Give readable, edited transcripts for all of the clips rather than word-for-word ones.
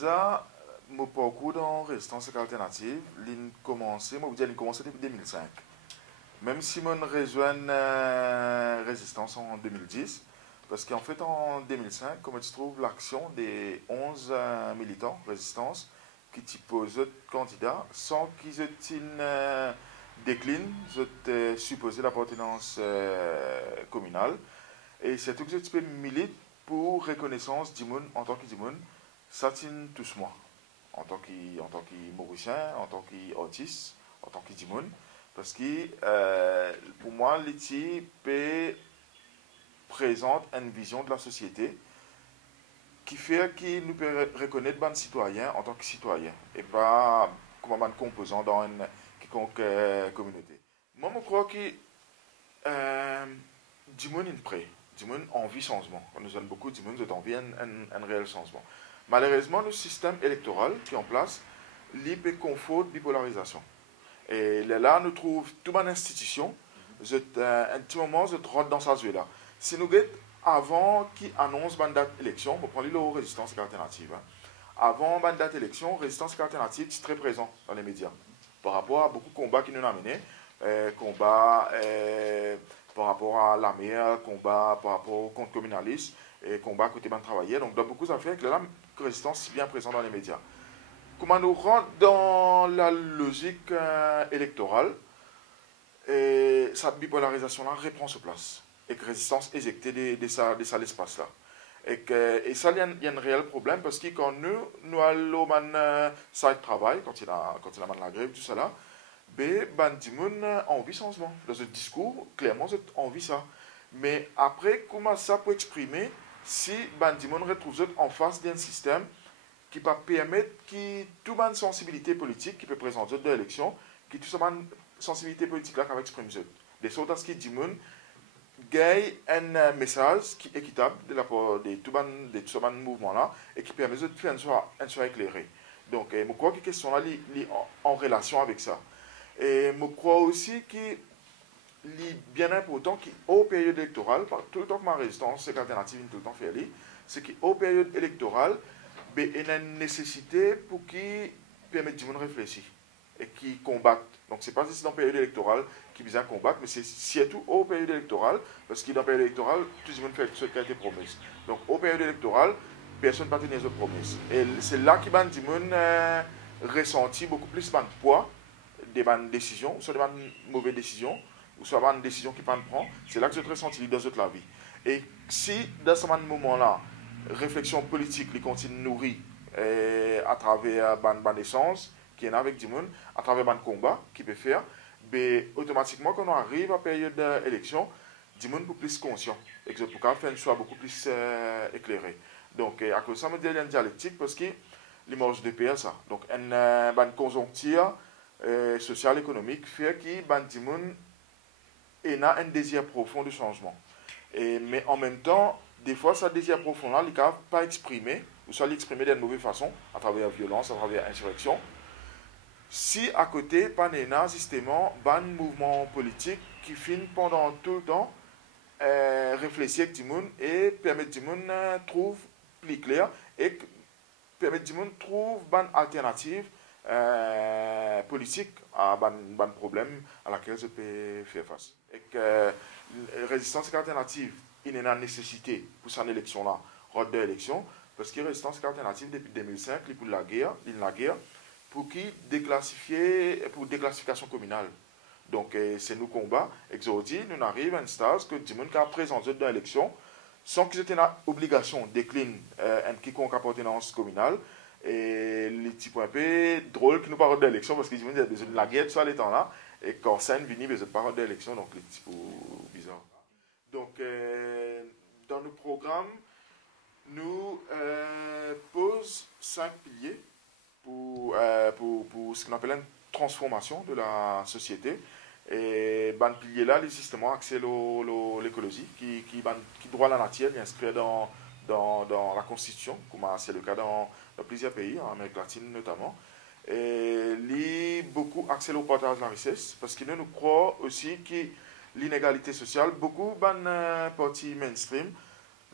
déjà, mon parcours dans Résistance alternative, moi, vous dire, il a commencé depuis 2005. Même si mon rejoint Résistance en 2010, parce qu'en fait, en 2005, comme tu trouves l'action des 11 militants Résistance qui posent candidats sans qu'ils aient une décline, je supposé l'appartenance communale. Et c'est tout que je peux militer pour reconnaissance du monde en tant que du monde, ça tient tous moi. En tant que Mauricien, en tant qu'artiste, en tant que du monde. Parce que pour moi, l'éthique présente une vision de la société qui fait qu'il nous peut reconnaître les citoyens en tant que citoyens et pas comme un composant dans une quiconque communauté. Moi, je crois que du monde est prêt, du monde a envie de changement. Nous avons beaucoup du monde qui a envie un réel changement. Malheureusement, le système électoral qui est en place, il peut confondre bipolarisation. Et là, nous trouvons toute une institution, un petit moment, je rentre dans sa jeu là. Si nous guettons avant qui annonce une date d'élection, on prend l'île résistance alternative. Hein. Avant une date d'élection, résistance alternative est très présent dans les médias. Par rapport à beaucoup de combats qui nous ont menés, combats par rapport à la mer, combats par rapport au compte communaliste, et combats côté ban travailleurs. Donc, dans beaucoup d'affaires, la résistance est bien présente dans les médias. Comment nous rentre dans la logique électorale, et cette bipolarisation-là reprend sa place. Et que résistance éjectée de ça l'espace-là. Et ça, il y a un réel problème parce que quand nous allons dans site de travail, quand il a la grève, tout ça là, ben, Bandimoun a envie de changement. Dans ce discours, clairement, j'ai envie ça. Mais après, comment ça peut exprimer si Bandimoun retrouve en face d'un système qui peut permettre que toute une sensibilité politique qui peut présenter de l'élection, qui toute une sensibilité politique là qu'avec exprime des sortes à ce qui dit gagne un message qui est équitable de la part de tout ce mouvement là et qui permet de faire un choix éclairé. Donc, je crois que la question là est en relation avec ça. Et je crois aussi qu'il est bien important qu'au période électorale, tout le temps que ma résistance, c'est alternative, tout le temps fait c'est qu'au période électorale, il y a une nécessité pour qu'ils permettent de réfléchir et qui combattent. Donc, ce n'est pas ici dans la période électorale qui vient combattre, mais c'est surtout au période électorale, parce que dans la période électorale, tout le monde fait ce qui a été promis. Donc, au période électorale, personne ne peut tenir cette promesse. Et c'est là qu'il y a des gens ressenti beaucoup plus de poids des décisions, soit des mauvaises décisions, ou soit des décisions qu'ils prennent. C'est là que je ressenti dans toute la vie. Et si, dans ce moment-là, réflexion politique les continue nourrie à travers ban essence qui est avec du monde à travers ban combat qui peut faire ben automatiquement quand on arrive à la période d'élection du monde peut plus conscient et que pour faire un choix beaucoup plus éclairé donc à cause de ça me dit une dialectique parce que l'image de paix ça donc une ban conjoncture social économique fait que ban du monde a un désir profond de changement mais en même temps des fois, ça désir profond là, il ne peut pas exprimer, ou soit l'exprimer d'une mauvaise façon, à travers la violence, à travers l'insurrection. Si à côté, pas un justement, un mouvement politique qui finit pendant tout le temps réfléchir avec du monde et permettre du monde trouve plus clair et permettre du monde trouve une alternative politique à un problème à laquelle je peux faire face. Et que résistance alternative il y a une nécessité pour cette élection-là, route de l'élection, parce que Résistance alternative depuis 2005, il y a la guerre, pour déclassification communale. Donc, c'est nos combats. Aujourd'hui, nous arrivons à un stade que tout le monde a présenté dans l'élection, sans que c'était une obligation de décliner un quiconque appartenance communale. Et les petits points P, drôle que nous parlons de l'élection, parce que tout le monde a besoin de la guerre, tout ça, les temps-là, et quand ça vient, besoin de parler de l'élection, donc les petits bizarres. Donc, dans le programme, nous posons 5 piliers pour ce qu'on appelle une transformation de la société. Et les piliers là, justement, accès à l'écologie, qui droit à la nature, est inscrit dans la Constitution, comme c'est le cas dans plusieurs pays, en Amérique latine notamment. Et beaucoup accès au partage de la richesse, parce que nous croyons aussi que l'inégalité sociale, beaucoup de partis mainstream,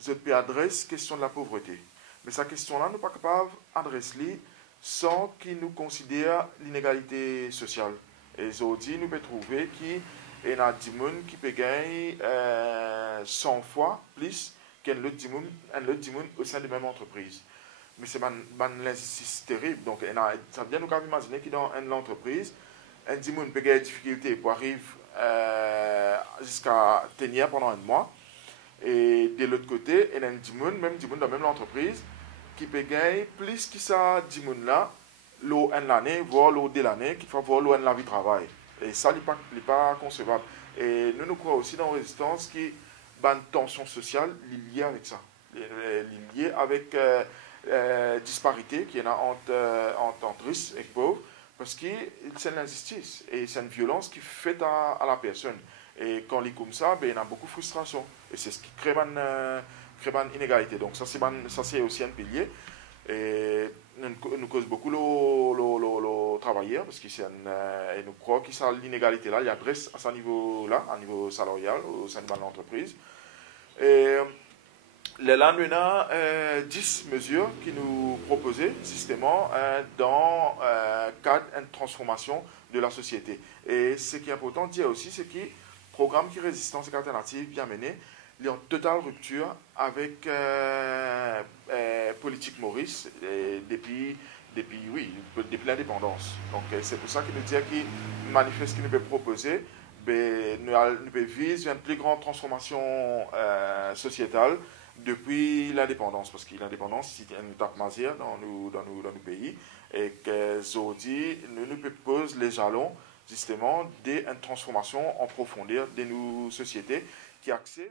je peux adresser la question de la pauvreté. Mais sa question-là, nous ne sommes pas capables d'adresser sans qu'il nous considère l'inégalité sociale. Et aujourd'hui, nous pouvons trouver qu'il y a des gens qui peuvent gagner 100 fois plus qu'un autre gens au sein de la même entreprise. Mais c'est une injustice terrible. Donc, ça veut dire nous imaginer que dans une entreprise, un gens peut gagner des difficultés pour arriver jusqu'à tenir pendant un mois. Et de l'autre côté, il y a des gens, même dans la même entreprise, qui peut gagner plus que ça, des gens là, l'eau en l'année, voire l'eau de l'année, qui fait voir l'eau en la vie de travail. Et ça, n'est pas concevable. Et nous croyons aussi dans la résistance qui a une tension sociale liée avec ça. Liée avec disparité qu'il y en a entre riches et pauvres, parce que c'est une injustice et c'est une violence qui fait à la personne. Et quand il est comme ça, ben, il y a beaucoup de frustration. Et c'est ce qui crée une inégalité. Donc ça, c'est aussi un pilier. Et nous cause beaucoup le travailleurs, parce que et nous croyons que l'inégalité là, il adresse à ce niveau-là, à niveau salarial, au sein de l'entreprise. Et là, nous avons 10 mesures qui nous proposaient systématiquement dans le cadre de transformation de la société. Et ce qui est important de dire aussi, c'est que le programme qui résistance et alternative bien mené, il y a une totale rupture avec politique Maurice depuis l'indépendance. Donc c'est pour ça qu'il nous dit qu'il manifeste qu'il nous peut proposer, nous peut viser une plus grande transformation sociétale depuis l'indépendance, parce que l'indépendance c'est une étape majeure dans nos pays, et qu'aujourd'hui nous pose les jalons justement d'une transformation en profondeur de nos sociétés qui accèdent